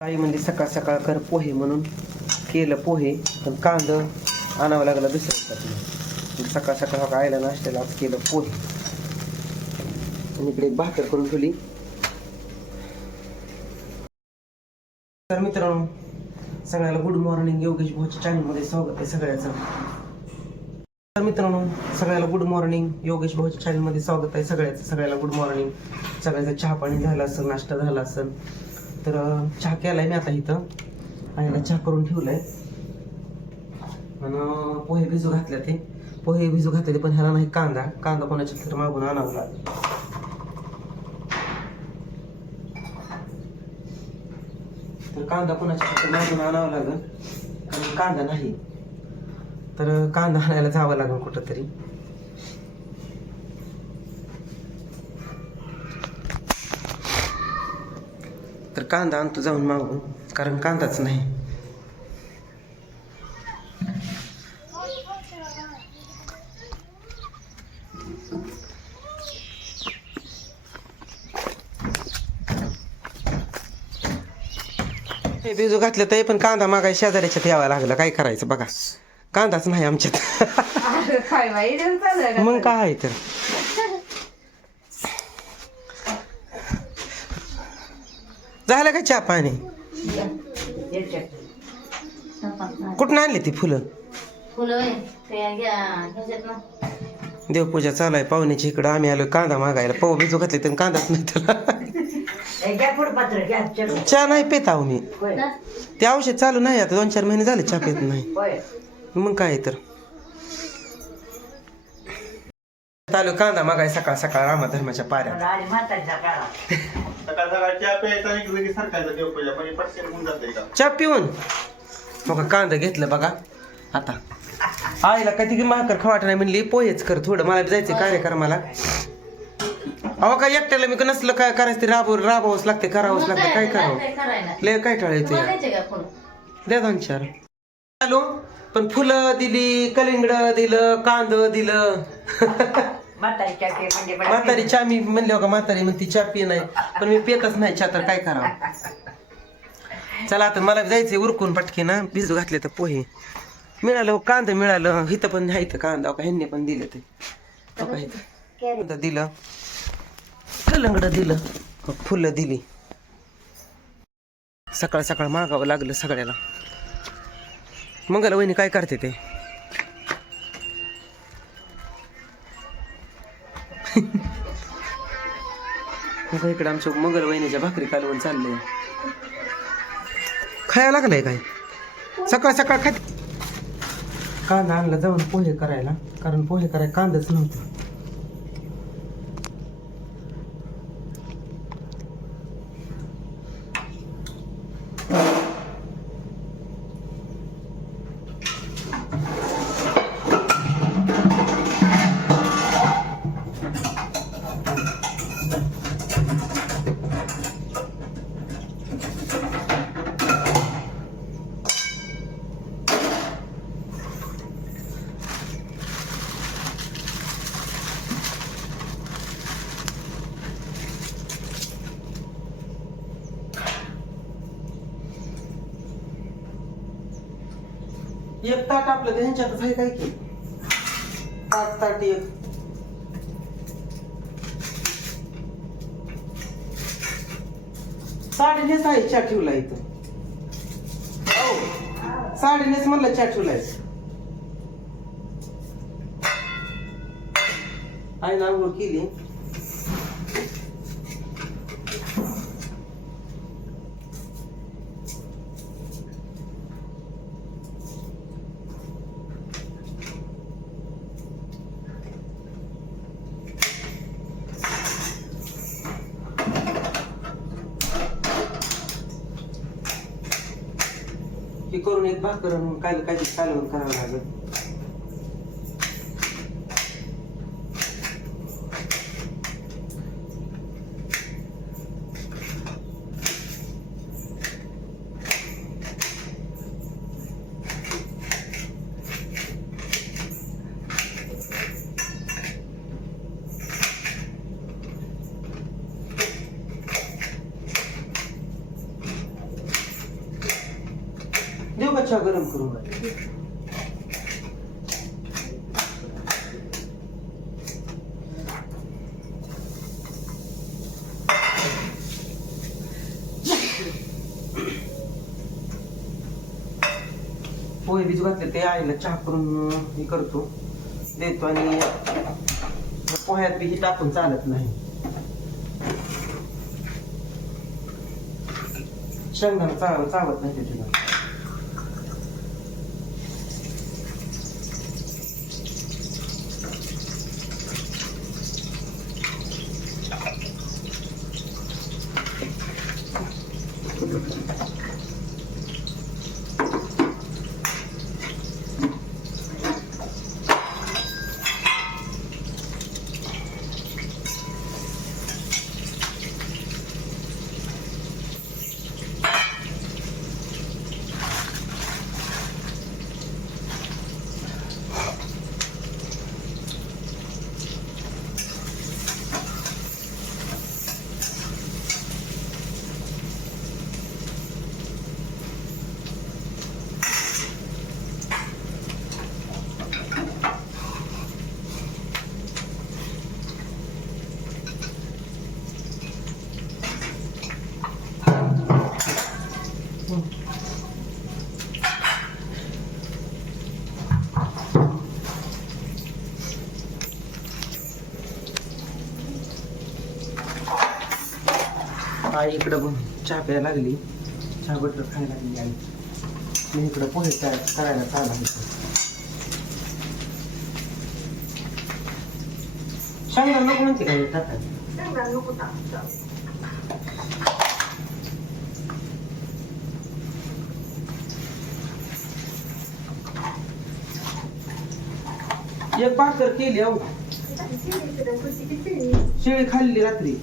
आई म्हणजे सकाळ सकाळ कर पोहे म्हणून केलं पोहे. पण कांदं आणावं लागलं दुसऱ्या सकाळ सकाळ आईला नाश्त्याला आज केलं पोहे. आणि इकडे एक भाकर करून ठेवली. तर मित्रांनो, सगळ्याला गुड मॉर्निंग. योगेश भाऊच्या चॅनलमध्ये स्वागत आहे सगळ्याचं. तर मित्रांनो, सगळ्याला गुड मॉर्निंग. योगेश भाऊच्या चॅनलमध्ये स्वागत आहे सगळ्याचं. सगळ्याला गुड मॉर्निंग. सगळ्याचा चहा पाणी झाला असेल, नाश्ता झाला असेल. तर चहा केलाय मी आता इथं. आईला चहा करून ठेवलाय आणि पोहे भिजू घातले. ते पोहे भिजू घातले पण ह्याला नाही कांदा कोणाच्या तर मागून आणावं लागेल. तर कांदा कोणाच्या तर मागून आणावं लागेल कारण कांदा नाही. तर कांदा आणायला जावं लागेल कुठं तरी. तर कांदा आणतो जाऊन मागून, कारण कांदाच नाही. हे भिजू घातलं तर पण कांदा मागाय शेजाऱ्याच्यात यावं लागलं. काय करायचं बघा, कांदाच नाही आमच्यात. मग काय तर झालं का चहा पाणी? कुठून आणली ती फुलं? देवपूजा चालू आहे पाहुण्याची इकडं. आम्ही आलो कांदा मागायला. पाव भिजू घातले तर कांदाच नाही त्याला. चहा नाही पेत आहो मी. ते औषध चालू नाही आता 2-4 महिने झाले चहा पेत नाही. मग काय तर चालू कांदा मागाय सकाळ सकाळ रामा धर्माच्या पाऱ्यात. चहा पिऊन बघा कांदा घेतलं बघा. आता आईला काय ती माकर खवाट नाही म्हणली पोहेच कर थोडं. मला जायचं कार्यक्रमाला. अहो काय एकट्याला मी नसलं काय करायचं ते राबावंच लागते, करावंच लागतं. काय करावं लय काय टाळायचं. द्या 2-4 आलो पण फुलं दिली, कलिंगड दिलं, कांद दिलं. म्हातारी चहा मी म्हणले का म्हातारी मग ती चहा पी नाही. पण मी पितच नाही चहा, तर काय करावं. चला आता मला जायचंय उरकून पटके ना. भिजू घातले तर पोहे मिळालं, कांदा मिळालं. इथं पण नाही तर कांदा का ह्यांनी पण दिलं. ते दिलं, कलंगड दिलं, फुलं दिली. सकाळ सकाळ मागावं लागलं सगळ्याला. मंगला वहिनी काय करते ते? इकडे आमच्या मंगल वहिनीच्या भाकरी कालवून चाललंय. खायला लागलंय काय सकाळ सकाळ खात. कांदा आणला जाऊन पोहे करायला, कारण पोहे करायला कांदाच नव्हतं. एक ताट आपलं ह्यांच्यातच आहे काय की ताट एक. साडीनेच आहे चहा ठेवला इथं. साडीनेच म्हणलं चहा ठेवलाय. आई ना आंघोळ केली. हे करून एक भाकर काय काय कालवून करावं लागेल. देऊ का चहा गरम करून? पोहे भिजू घातले ते आईला चहा करून हे करतो देतो आणि पोह्यात बी हे टाकून चालत नाही. शेंगदाणा चावत नाही त्याच्याला. आई इकडं चहा प्यायला लागली, चहा बटर खायला लागली आई. मी इकडं पोहे करायला चालला होतो. शेंगदाणा नको म्हणते काय टाकायचं? एक भाकर केली अहो, शेळी खाल्ली रात्री.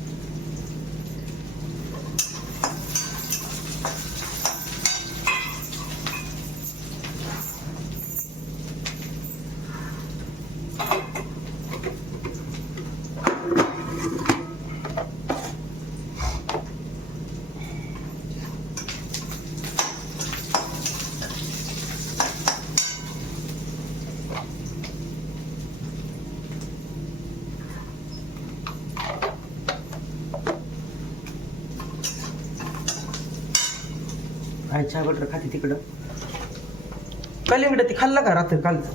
आई चहा बटर खाते तिकडं. कलिंगड ती खाल्ला का रात्री कालचं?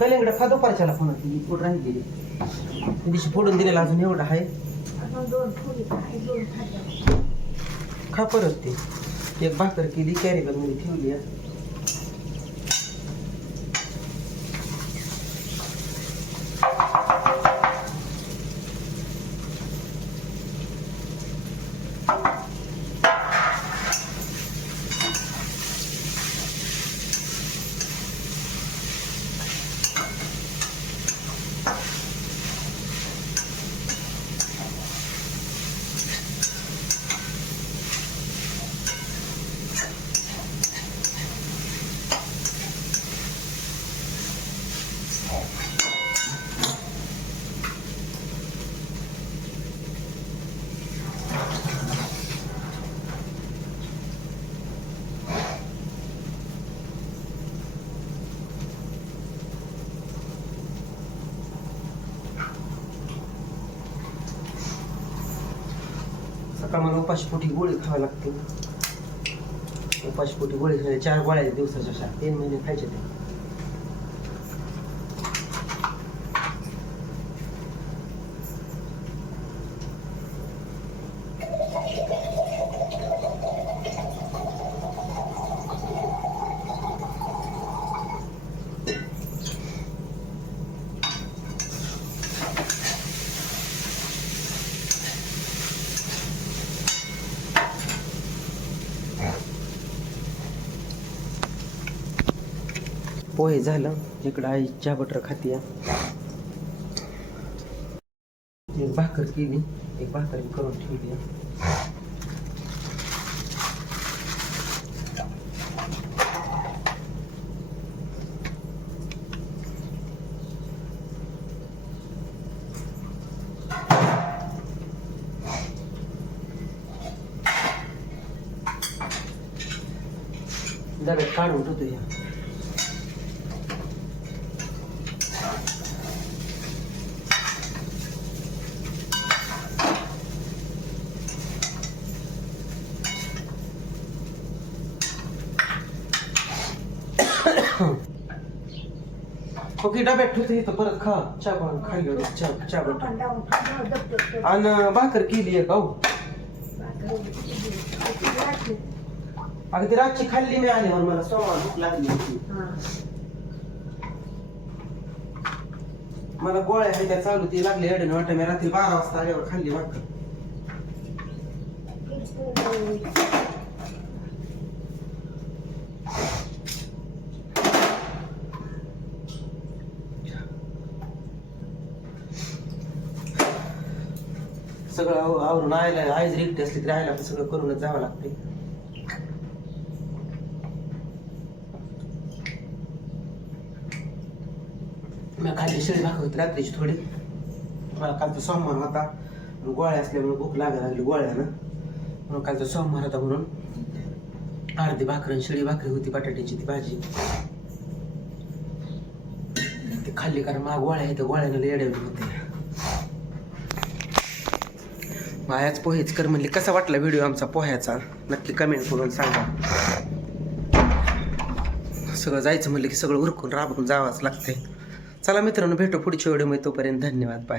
कलिंगड खा दुपारच्याला फोन पोट राहिलेली त्या दिवशी फोडून दिलेला अजून एवढं आहे. खा परत ते. एक भाकर केली कॅरी बॅग मध्ये ठेवली. सकाळ मला उपाशीपोटी गोळी खावी लागते. उपाशीपोटी गोळी खायला 4 गोळ्या दिवसाच्या 3 महिने खायचे ते. पोहे झालं. इकडं आई चहा बटर खाते. एक भाकर केली, एक भाकर करून ठेवली. डब्यात काढून ठेवतो या. ओके डब्यात ठेवतो इथं परत खा चहा खाल्लं चहा आणि भाकर केली आहे का हो? अगं ती रातची खाल्ली मी आली म्हणून मला सोमवार भूक लागली होती. मला गोळ्या आहे त्या चालू ती लागली एवढे वाटत मी रात्री 12 वाजता आल्यावर खाल्ली भाकर. सगळं आवरून आयला आई जरी एकटी असली तरी आयला पण सगळं करूनच जावं लागते. मी खाल्ली शिळी भाकर होती रात्रीची थोडी. मला कालचा सोमवार होता गोळ्या असल्यामुळे भूक लागायला लागली गोळ्यानं म्हणून कालचा सोमवार होता म्हणून अर्धी भाकर आणि शिळी भाकरी होती बटाट्याची ती भाजी ती खाल्ली कारण मला गोळ्या आहे तर गोळ्यानं येड्यावली होते. आज पोहेच कर म्हणले. कसा वाटला व्हिडिओ आमचा पोह्याचा नक्की कमेंट करून सांगा. सगळं जायचं म्हणलं की सगळं उरकून राबून जावंच लागतंय. चला मित्रांनो भेटू पुढच्या व्हिडिओमध्ये. तोपर्यंत धन्यवाद. बाय.